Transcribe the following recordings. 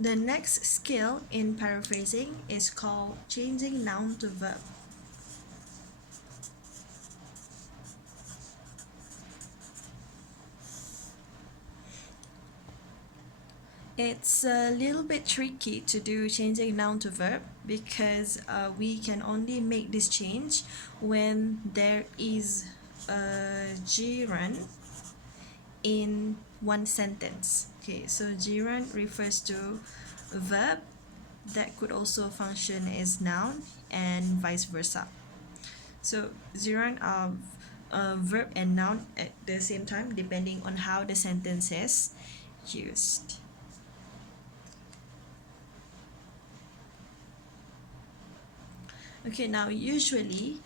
The next skill in paraphrasing is called changing noun to verb. It's a little bit tricky to do changing noun to verb because we can only make this change when there is a gerund in one sentence. Okay, so gerund refers to a verb that could also function as noun and vice versa. So gerund are verb and noun at the same time depending on how the sentence is used. Okay, now usually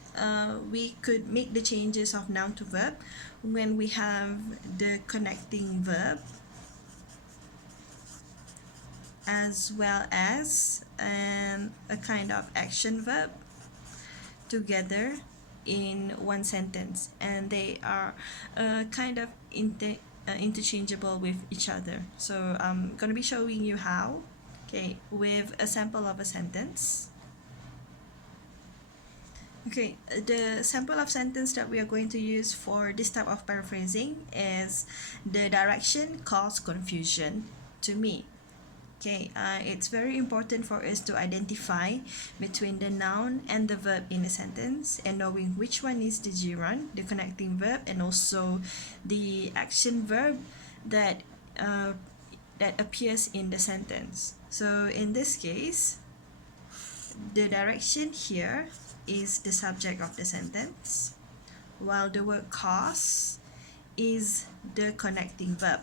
we could make the changes of noun to verb when we have the connecting verb as well as a kind of action verb together in one sentence, and they are kind of interchangeable with each other. So I'm going to be showing you how, okay, with a sample of a sentence. Okay, the sample of sentence that we are going to use for this type of paraphrasing is the direction caused confusion to me. Okay, it's very important for us to identify between the noun and the verb in a sentence and knowing which one is the gerund, the connecting verb, and also the action verb that that appears in the sentence. So in this case, the direction here is the subject of the sentence, while the word cause is the connecting verb.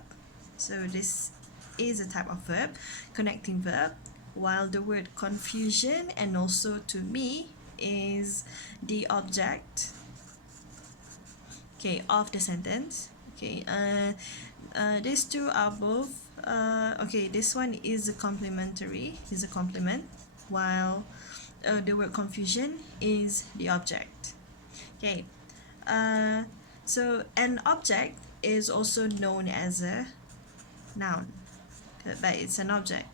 So this is a type of verb, connecting verb, while the word confusion and also to me is the object, okay, of the sentence. Okay, these two are both okay, this one is a complementary, is a complement, while the word confusion is the object. Okay, so an object is also known as a noun, but it's an object.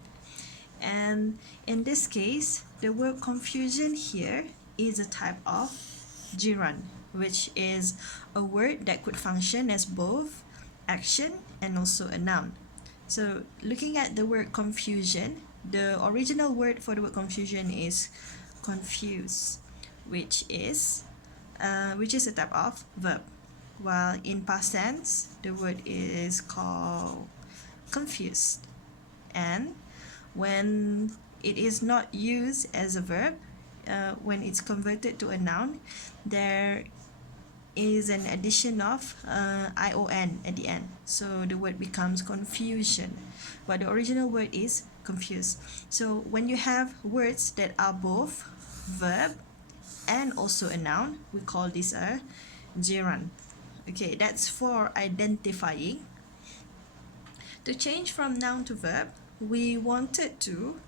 And in this case, the word confusion here is a type of gerund, which is a word that could function as both action and also a noun. So looking at the word confusion, the original word for the word confusion is confuse, which is a type of verb, while in past tense the word is called confused. And when it is not used as a verb, when it's converted to a noun, there is an addition of ion at the end, so the word becomes confusion, but the original word is confused. So when you have words that are both verb and also a noun, we call this a gerund. Okay, that's for identifying. To change from noun to verb, we wanted to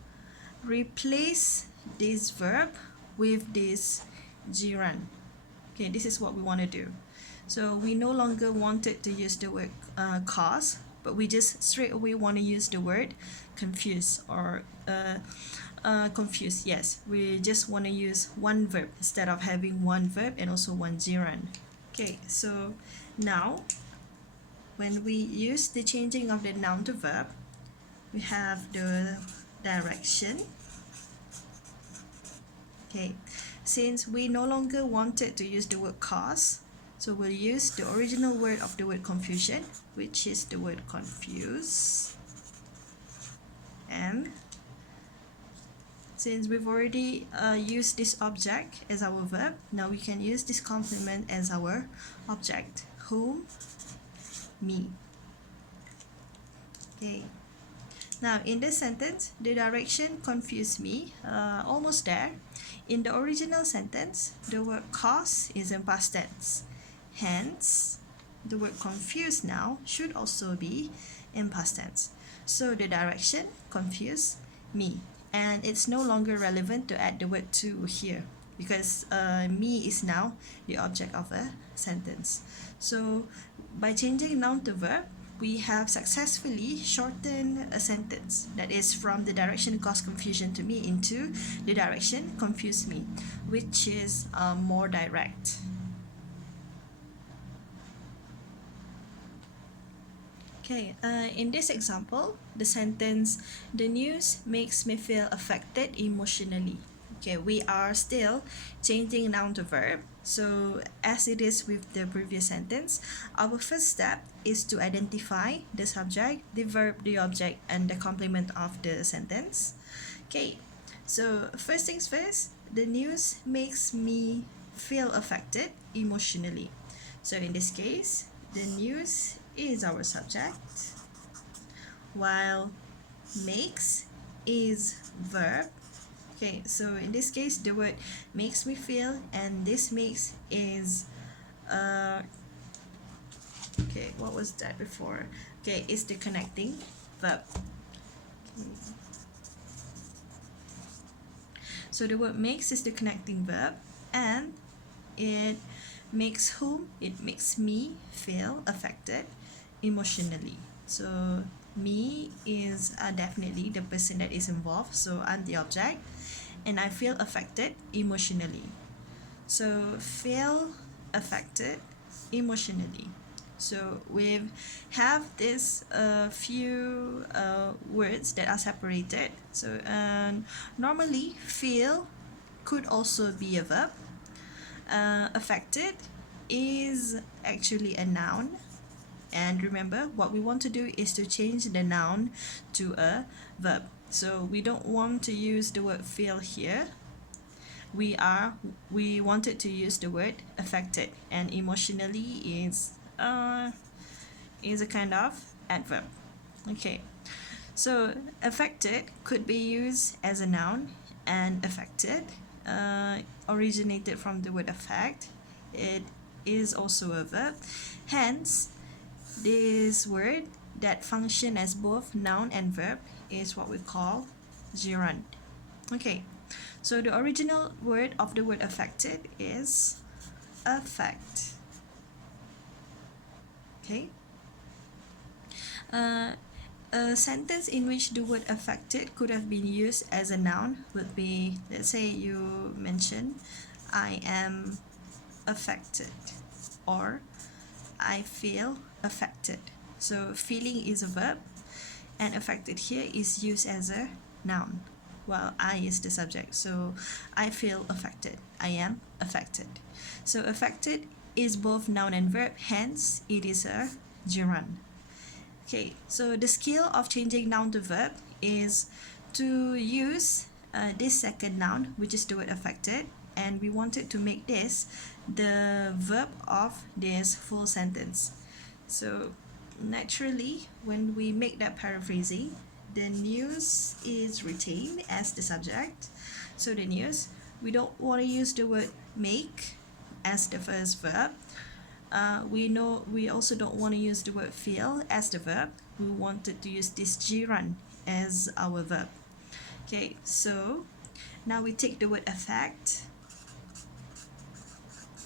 replace this verb with this gerund. Okay, this is what we want to do. So we no longer wanted to use the word cause, but we just straight away want to use the word confuse or confused. Yes, we just want to use one verb instead of having one verb and also one gerund. Okay, so now when we use the changing of the noun to verb, we have the direction. Okay, since we no longer wanted to use the word cause, so we'll use the original word of the word confusion, which is the word confuse. And since we've already used this object as our verb, now we can use this complement as our object, whom, me. Okay. Now in this sentence, the direction confused me, almost there. In the original sentence, the word cause is in past tense. Hence, the word confused now should also be in past tense. So the direction confused me. And it's no longer relevant to add the word to here because me is now the object of a sentence. So by changing noun to verb, we have successfully shortened a sentence that is from the direction caused confusion to me into the direction confused me, which is more direct. Okay, in this example, the sentence, the news makes me feel affected emotionally. Okay, we are still changing noun to verb. So, as it is with the previous sentence, our first step is to identify the subject, the verb, the object, and the complement of the sentence. Okay, so first things first, the news makes me feel affected emotionally. So, in this case, the news is our subject, while makes is verb. Okay, so in this case, the word makes me feel, and this makes is okay, what was that before? Okay, it's the connecting verb. Okay. So the word makes is the connecting verb, and it makes whom? It makes me feel affected emotionally. So me is definitely the person that is involved, so I'm the object, and I feel affected emotionally. So feel affected emotionally. So we have this few words that are separated. So normally feel could also be a verb. Affected is actually a noun, and remember what we want to do is to change the noun to a verb. So we don't want to use the word feel here. We wanted to use the word affected, and emotionally is a kind of adverb. Okay, so affected could be used as a noun, and affected originated from the word affect. It is also a verb. Hence, this word that function as both noun and verb is what we call gerund. Okay, so the original word of the word affected is affect. Okay. A sentence in which the word affected could have been used as a noun would be, let's say you mention, I am affected, or I feel affected. So feeling is a verb, and affected here is used as a noun, while I is the subject. So I feel affected, I am affected. So affected is both noun and verb, hence it is a gerund. Okay, so the skill of changing noun to verb is to use this second noun, which is the word affected, and we wanted to make this the verb of this full sentence. So naturally, when we make that paraphrasing, the news is retained as the subject. So the news, we don't want to use the word make as the first verb. We also don't want to use the word feel as the verb. We wanted to use this gerund as our verb. Okay, so now we take the word affect,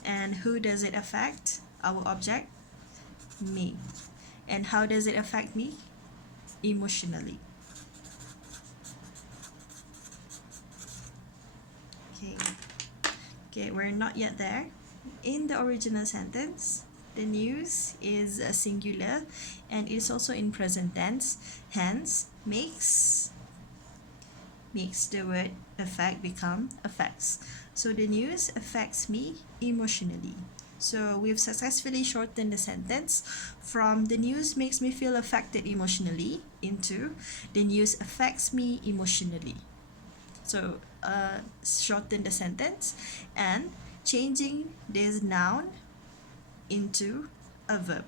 and who does it affect? Our object, me. And how does it affect me? Emotionally. Okay. Okay, we're not yet there. In the original sentence, the news is a singular, and it's also in present tense. Hence, makes the word affect become affects. So the news affects me emotionally. So we've successfully shortened the sentence from the news makes me feel affected emotionally into the news affects me emotionally. So shorten the sentence and changing this noun into a verb.